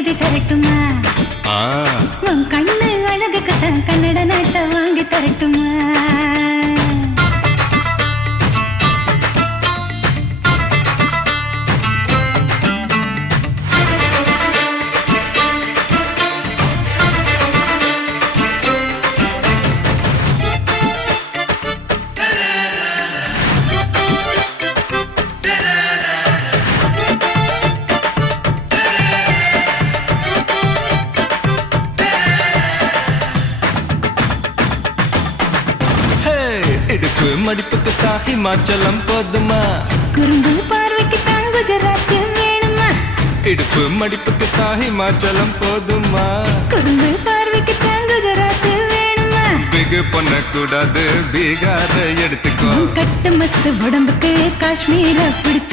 எழுதி தரட்டுமா? உன் கண்ணு அழகுக்குத்தான் கன்னட நாட்டை வாங்கி தரட்டுமா? இடுப்பு மடிப்புக்கு தான் ஹிமாச்சலம் போதுமா? குறும்பு பார்வைக்கு தான் குஜராத் வேணுமா? இடுப்பு மடிப்புக்கு தான் ஹிமாச்சலம் போதுமா? குறும்பு பார்வைக்கு தான் குஜராத் வேணுமா? பிகு பண்ணக்கூடாது, பீகார எடுத்துக்கோ. கட்டு மஸ்து உடம்புக்கு காஷ்மீர பிடிச்சு